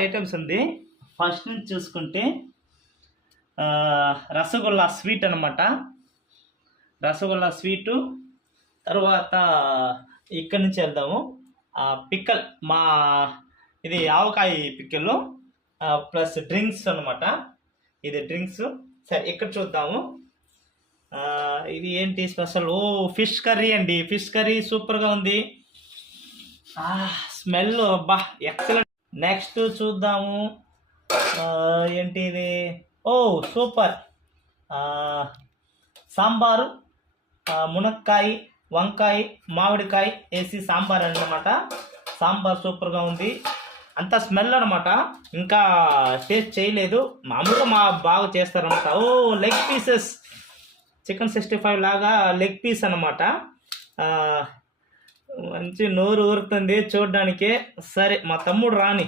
Items ఉంది. First నుంచి చూసుకుంటే రసగుల్లా స్వీట్ అనమాట. రసగుల్లా స్వీటు. తర్వాత ఇక్కడి నుంచి వెళ్దాము. పిక్కల్ ఇది ఆవకాయ పిక్కలు ప్లస్ డ్రింక్స్ అనమాట. ఇది డ్రింక్స్. సరే ఇక్కడ చూద్దాము. ఇది ఏంటి స్పెషల్? ఫిష్ కర్రీ అండి. ఫిష్ కర్రీ సూపర్గా ఉంది. స్మెల్ బా ఎక్సలెంట్. నెక్స్ట్ చూద్దాము. ఏంటి ఇది? సూపర్. సాంబారు, మునక్కాయ, వంకాయ, మామిడికాయ వేసి సాంబార్ అన్నమాట. సాంబార్ సూపర్గా ఉంది. అంత స్మెల్ అనమాట. ఇంకా టేస్ట్ చేయలేదు. మామూలుగా బాగా చేస్తారనమాట. లెగ్ పీసెస్, చికెన్ 65 లాగా లెగ్ పీస్ అనమాట. మంచి నోరు ఊరుతుంది చూడడానికే. సరే మా తమ్ముడు రాని